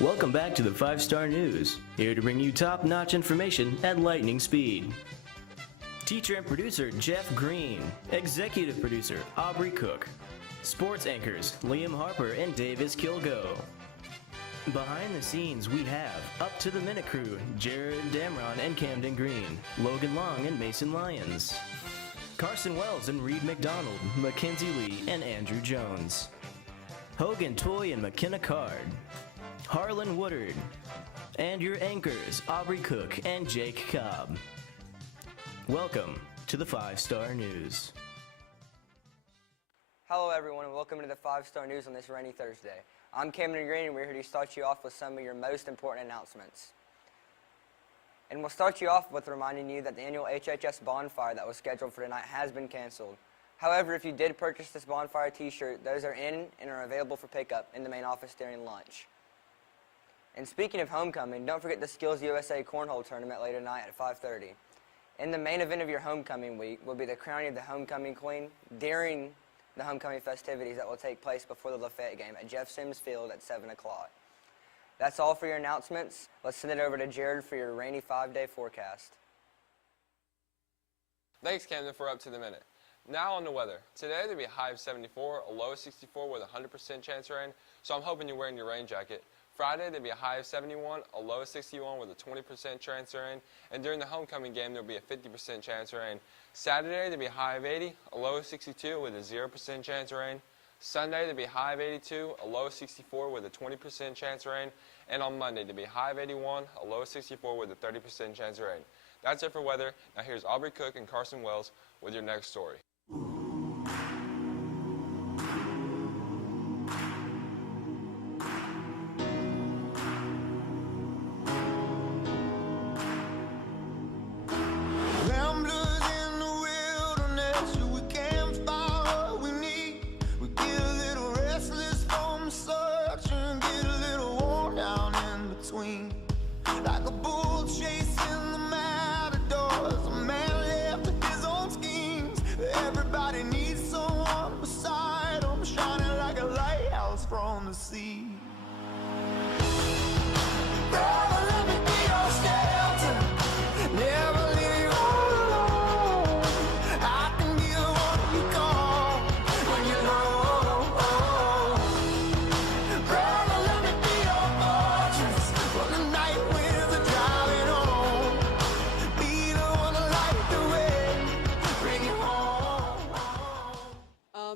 Welcome back to the 5-Star News, here to bring you top-notch information at lightning speed. Teacher and producer Jeff Green, executive producer Aubrey Cook, sports anchors Liam Harper and Davis Kilgo. Behind the scenes we have Up to the Minute crew, Jared Damron and Camden Green, Logan Long and Mason Lyons, Carson Wells and Reed McDonald, Mackenzie Lee and Andrew Jones, Hogan Toy and McKenna Card, Harlan Woodard, and your anchors, Aubrey Cook and Jake Cobb. Welcome to the 5-Star News. Hello everyone and welcome to the 5-Star News on this rainy Thursday. I'm Camden Green and we're here to start you off with some of your most important announcements. And we'll start you off with reminding you that the annual HHS bonfire that was scheduled for tonight has been canceled. However, if you did purchase this bonfire t-shirt, those are in and are available for pickup in the main office during lunch. And speaking of homecoming, don't forget the Skills USA Cornhole Tournament later tonight at 5:30. In the main event of your homecoming week will be the crowning of the homecoming queen during the homecoming festivities that will take place before the Lafayette game at Jeff Sims Field at 7 o'clock. That's all for your announcements. Let's send it over to Jared for your rainy 5-day forecast. Thanks, Camden, for Up to the Minute. Now on the weather. Today there'll be a high of 74, a low of 64 with a 100% chance of rain, so I'm hoping you're wearing your rain jacket. Friday, there'll be a high of 71, a low of 61 with a 20% chance of rain. And during the homecoming game, there'll be a 50% chance of rain. Saturday, there'll be a high of 80, a low of 62 with a 0% chance of rain. Sunday, there'll be a high of 82, a low of 64 with a 20% chance of rain. And on Monday, there'll be a high of 81, a low of 64 with a 30% chance of rain. That's it for weather. Now here's Aubrey Cook and Carson Wells with your next story. Like a bull chasing the matadors, a man left to his own schemes. Everybody needs someone beside him, shining like a lighthouse from the sea. Brother, let me be your shelter, never leave you all alone. I can be the one you call when you're low. Brother, let me be your fortress when the night winds are driving home. Be the one to light the way, bring it home.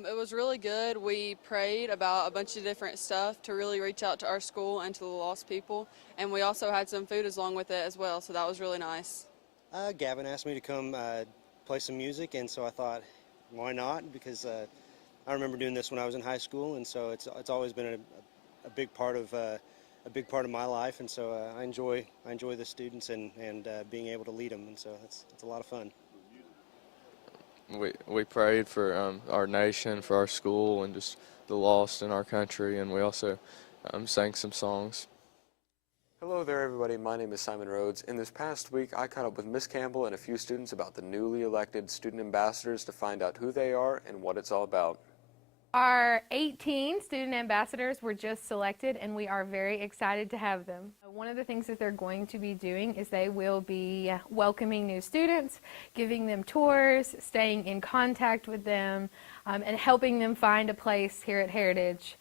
It was really good. We prayed about a bunch of different stuff to really reach out to our school and to the lost people. And we also had some food along with it as well, so that was really nice. Gavin asked me to come play some music, and so I thought, why not? Because I remember doing this when I was in high school, and so it's always been a big part of my life, and so I enjoy the students and being able to lead them, and so it's a lot of fun. We prayed for our nation, for our school, and just the lost in our country, and we also sang some songs. Hello there everybody, my name is Simon Rhodes. In this past week I caught up with Miss Campbell and a few students about the newly elected student ambassadors to find out who they are and what it's all about. Our 18 student ambassadors were just selected and we are very excited to have them. One of the things that they're going to be doing is they will be welcoming new students, giving them tours, staying in contact with them, and helping them find a place here at Heritage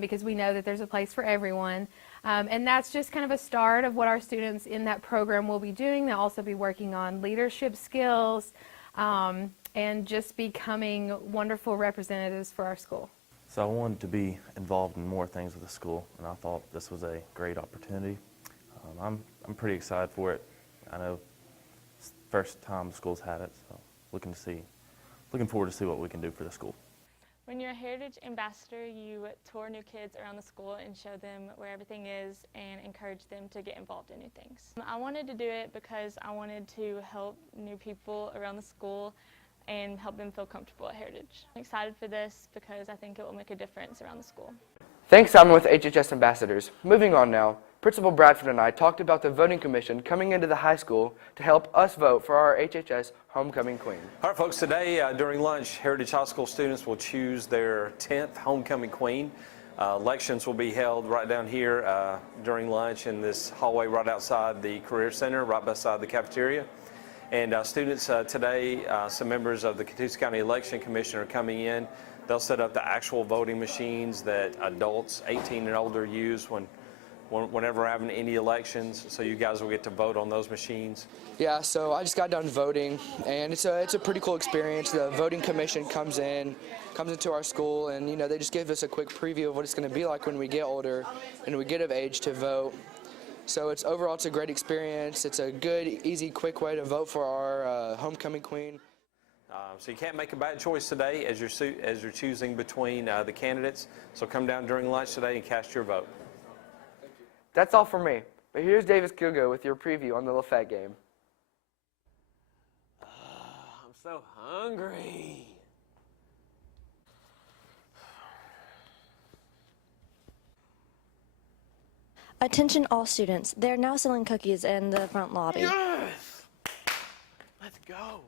because we know that there's a place for everyone. And that's just kind of a start of what our students in that program will be doing. They'll also be working on leadership skills and just becoming wonderful representatives for our school. So I wanted to be involved in more things with the school, and I thought this was a great opportunity. I'm pretty excited for it. I know it's the first time the school's had it, so looking forward to see what we can do for the school. When you're a Heritage Ambassador, you tour new kids around the school and show them where everything is and encourage them to get involved in new things. I wanted to do it because I wanted to help new people around the school and help them feel comfortable at Heritage. I'm excited for this because I think it will make a difference around the school. Thanks, Simon with HHS Ambassadors. Moving on now, Principal Bradford and I talked about the voting commission coming into the high school to help us vote for our HHS homecoming queen. All right, folks, today during lunch, Heritage High School students will choose their 10th homecoming queen. Elections will be held right down here during lunch in this hallway right outside the Career Center, right beside the cafeteria. And students today, some members of the Catoosa County Election Commission are coming in. They'll set up the actual voting machines that adults 18 and older use whenever we're having any elections, so you guys will get to vote on those machines. Yeah, so I just got done voting, and it's a pretty cool experience. The voting commission comes into our school, and they just give us a quick preview of what it's going to be like when we get older and we get of age to vote. So overall it's a great experience. It's a good, easy, quick way to vote for our homecoming queen. So you can't make a bad choice today as you're choosing between the candidates. So come down during lunch today and cast your vote. That's all for me. But here's Davis Kilgo with your preview on the Lafayette game. I'm so hungry. Attention all students. They're now selling cookies in the front lobby. Yes! Let's go.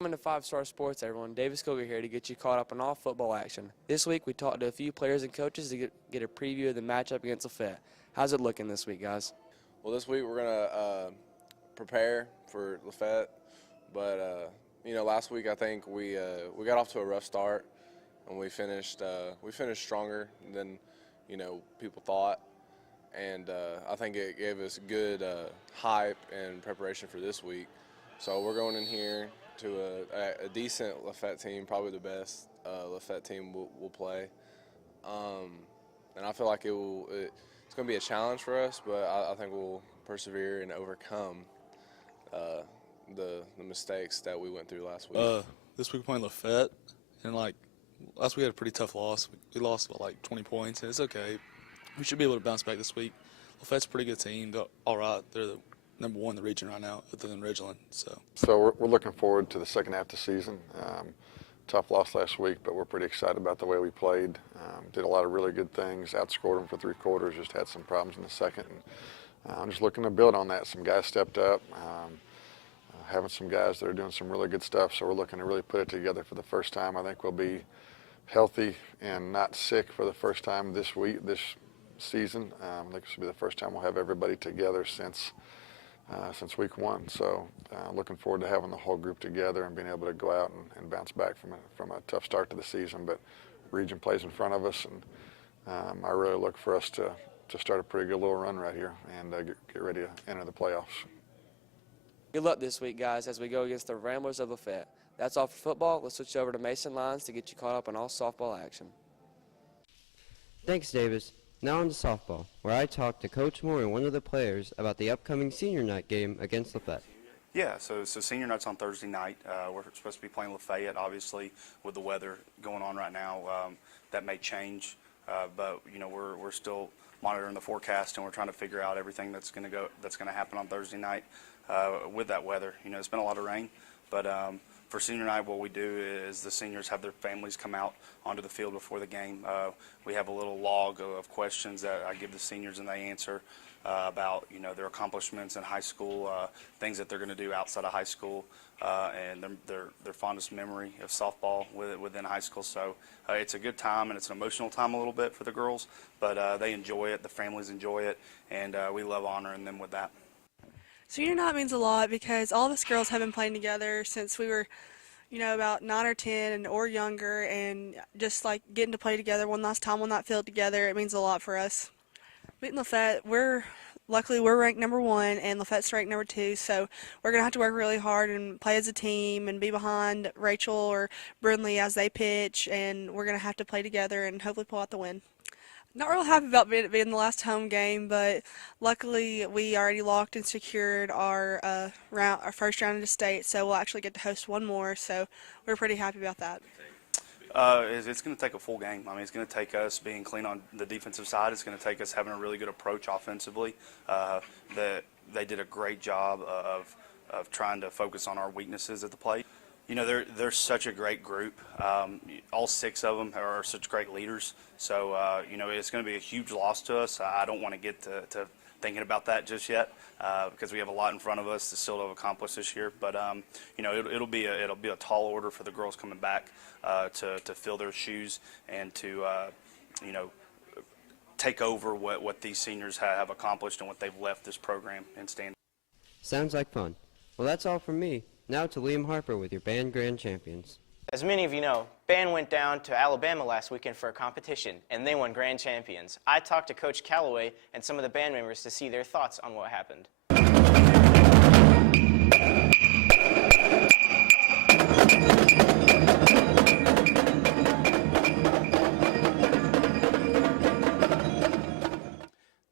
Welcome to 5-Star Sports, everyone. Davis Kilger here to get you caught up on all football action. This week we talked to a few players and coaches to get a preview of the matchup against Lafayette. How's it looking this week, guys? Well, this week we're going to prepare for Lafayette, but last week I think we got off to a rough start, and we finished stronger than people thought, and I think it gave us good hype and preparation for this week. So we're going in here to a decent Lafayette team, probably the best Lafayette team we'll play, and I feel like it's going to be a challenge for us, but I think we'll persevere and overcome the mistakes that we went through last week. This week we're playing Lafayette, and last week we had a pretty tough loss. We lost by 20 points, and it's okay. We should be able to bounce back this week. Lafayette's a pretty good team. They're all right. They're the number one in the region right now, other than Ridgeland. So we're looking forward to the second half of the season. Tough loss last week, but we're pretty excited about the way we played. Did a lot of really good things, outscored them for 3 quarters, just had some problems in the second. And I'm just looking to build on that. Some guys stepped up, having some guys that are doing some really good stuff, so we're looking to really put it together for the first time. I think we'll be healthy and not sick for the first time this season. I think this will be the first time we'll have everybody together since week 1. So looking forward to having the whole group together and being able to go out and bounce back from a tough start to the season. But region plays in front of us, and I really look for us to start a pretty good little run right here and get ready to enter the playoffs. Good luck this week, guys, as we go against the Ramblers of Lafayette. That's all for football. Let's switch over to Mason Lyons to get you caught up on all softball action. Thanks, Davis. Now on to softball, where I talked to Coach Moore and one of the players about the upcoming senior night game against Lafayette. Yeah, so senior night's on Thursday night. We're supposed to be playing Lafayette, obviously, with the weather going on right now. That may change, but we're still monitoring the forecast, and we're trying to figure out everything that's going to happen on Thursday night with that weather. It's been a lot of rain, but for senior night, what we do is the seniors have their families come out onto the field before the game. We have a little log of questions that I give the seniors, and they answer about their accomplishments in high school, things that they're going to do outside of high school, and their fondest memory of softball within high school. So it's a good time, and it's an emotional time a little bit for the girls, but they enjoy it, the families enjoy it, and we love honoring them with that. Senior night means a lot because all of us girls have been playing together since we were, about 9 or 10 or younger, and just like getting to play together one last time on that field together, it means a lot for us. Beating Lafayette, we're luckily we're ranked number 1 and Lafayette's ranked number 2, so we're going to have to work really hard and play as a team and be behind Rachel or Brindley as they pitch, and we're going to have to play together and hopefully pull out the win. Not real happy about it being the last home game, but luckily we already locked and secured our first round into state, so we'll actually get to host one more, so we're pretty happy about that. It's going to take a full game. I mean, it's going to take us being clean on the defensive side. It's going to take us having a really good approach offensively. They did a great job of trying to focus on our weaknesses at the plate. You know, they're such a great group. All 6 of them are such great leaders. So, you know, it's going to be a huge loss to us. I don't want to get to thinking about that just yet because we have a lot in front of us to still have accomplished this year. But, you know, it'll be a tall order for the girls coming back to fill their shoes and to, you know, take over what these seniors have accomplished and what they've left this program in standing. Sounds like fun. Well, that's all from me. Now to Liam Harper with your band grand champions. As many of you know, band went down to Alabama last weekend for a competition, and they won grand champions. I talked to Coach Calloway and some of the band members to see their thoughts on what happened.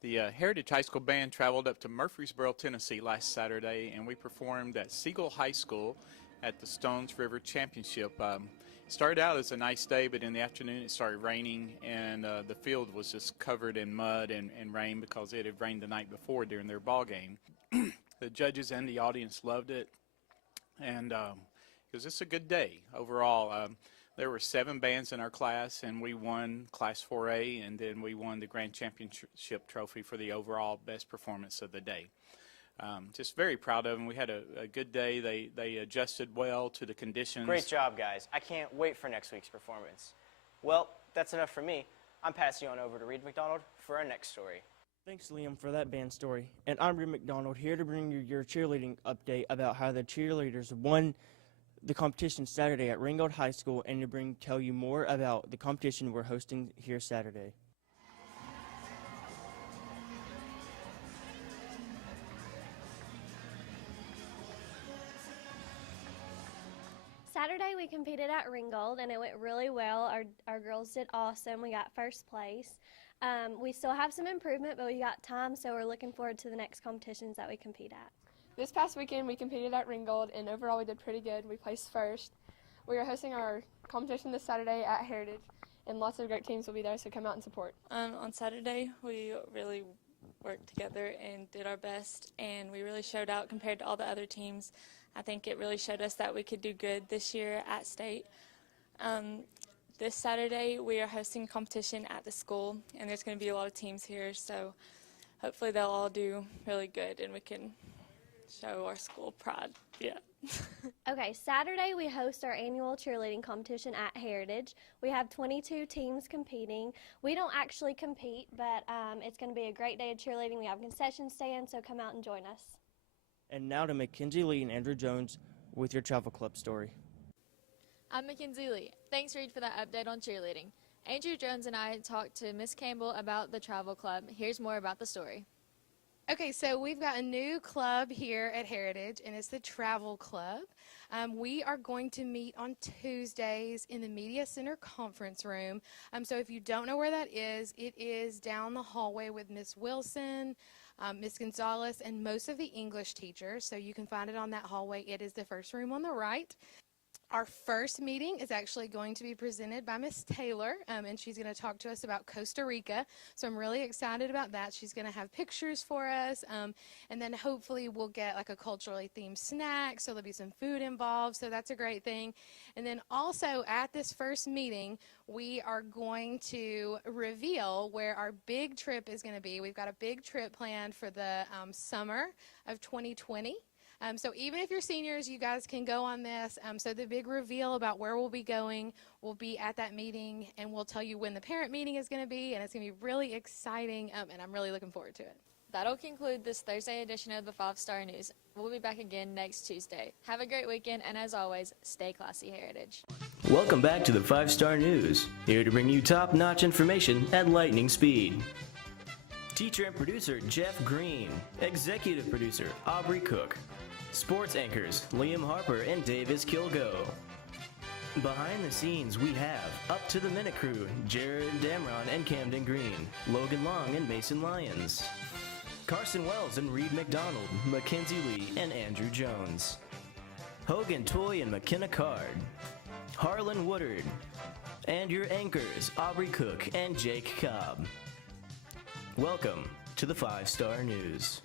The Heritage High School Band traveled up to Murfreesboro, Tennessee last Saturday, and we performed at Siegel High School at the Stones River Championship. It started out as a nice day, but in the afternoon it started raining, and the field was just covered in mud and rain because it had rained the night before during their ball game. The judges and the audience loved it, and it was just a good day overall. There were 7 bands in our class, and we won Class 4A, and then we won the Grand Championship Trophy for the overall best performance of the day. Just very proud of them. We had a good day. They adjusted well to the conditions. Great job, guys. I can't wait for next week's performance. Well, that's enough for me. I'm passing you on over to Reed McDonald for our next story. Thanks, Liam, for that band story. And I'm Reed McDonald, here to bring you your cheerleading update about how the cheerleaders won the competition Saturday at Ringgold High School, and to tell you more about the competition we're hosting here Saturday. Saturday we competed at Ringgold and it went really well. Our girls did awesome. We got first place. We still have some improvement, but we got time, so we're looking forward to the next competitions that we compete at. This past weekend we competed at Ringgold, and overall we did pretty good. We placed first. We are hosting our competition this Saturday at Heritage, and lots of great teams will be there, so come out and support. On Saturday we really worked together and did our best, and we really showed out compared to all the other teams. I think it really showed us that we could do good this year at state. This Saturday we are hosting a competition at the school, and there's going to be a lot of teams here, so hopefully they'll all do really good and we can show our school pride. Yeah. Okay, Saturday we host our annual cheerleading competition at Heritage. We have 22 teams competing. We don't actually compete, but it's going to be a great day of cheerleading. We have a concession stand, so come out and join us. And now to Mackenzie Lee and Andrew Jones with your travel club story. I'm Mackenzie Lee. Thanks, Reed, for that update on cheerleading. Andrew Jones and I talked to Miss Campbell about the travel club. Here's more about the story. Okay, so we've got a new club here at Heritage, and it's the Travel Club. We are going to meet on Tuesdays in the Media Center conference room. So if you don't know where that is, it is down the hallway with Miss Wilson, Miss Gonzalez, and most of the English teachers. So you can find it on that hallway. It is the first room on the right. Our first meeting is actually going to be presented by Miss Taylor, and she's going to talk to us about Costa Rica. So I'm really excited about that. She's going to have pictures for us, and then hopefully we'll get like a culturally themed snack, so there'll be some food involved, so that's a great thing. And then also at this first meeting, we are going to reveal where our big trip is going to be. We've got a big trip planned for the summer of 2020. So even if you're seniors, you guys can go on this. So the big reveal about where we'll be going will be at that meeting, and we'll tell you when the parent meeting is going to be, and it's going to be really exciting, and I'm really looking forward to it. That'll conclude this Thursday edition of the 5-Star News. We'll be back again next Tuesday. Have a great weekend, and as always, stay classy, Heritage. Welcome back to the 5-Star News, here to bring you top-notch information at lightning speed. Teacher and producer Jeff Green. Executive producer Aubrey Cook. Sports anchors Liam Harper and Davis Kilgo. Behind the scenes, we have Up to the Minute crew, Jared Damron and Camden Green, Logan Long and Mason Lyons, Carson Wells and Reed McDonald, Mackenzie Lee and Andrew Jones, Hogan Toy and McKenna Card, Harlan Woodard, and your anchors, Aubrey Cook and Jake Cobb. Welcome to the 5 Star News.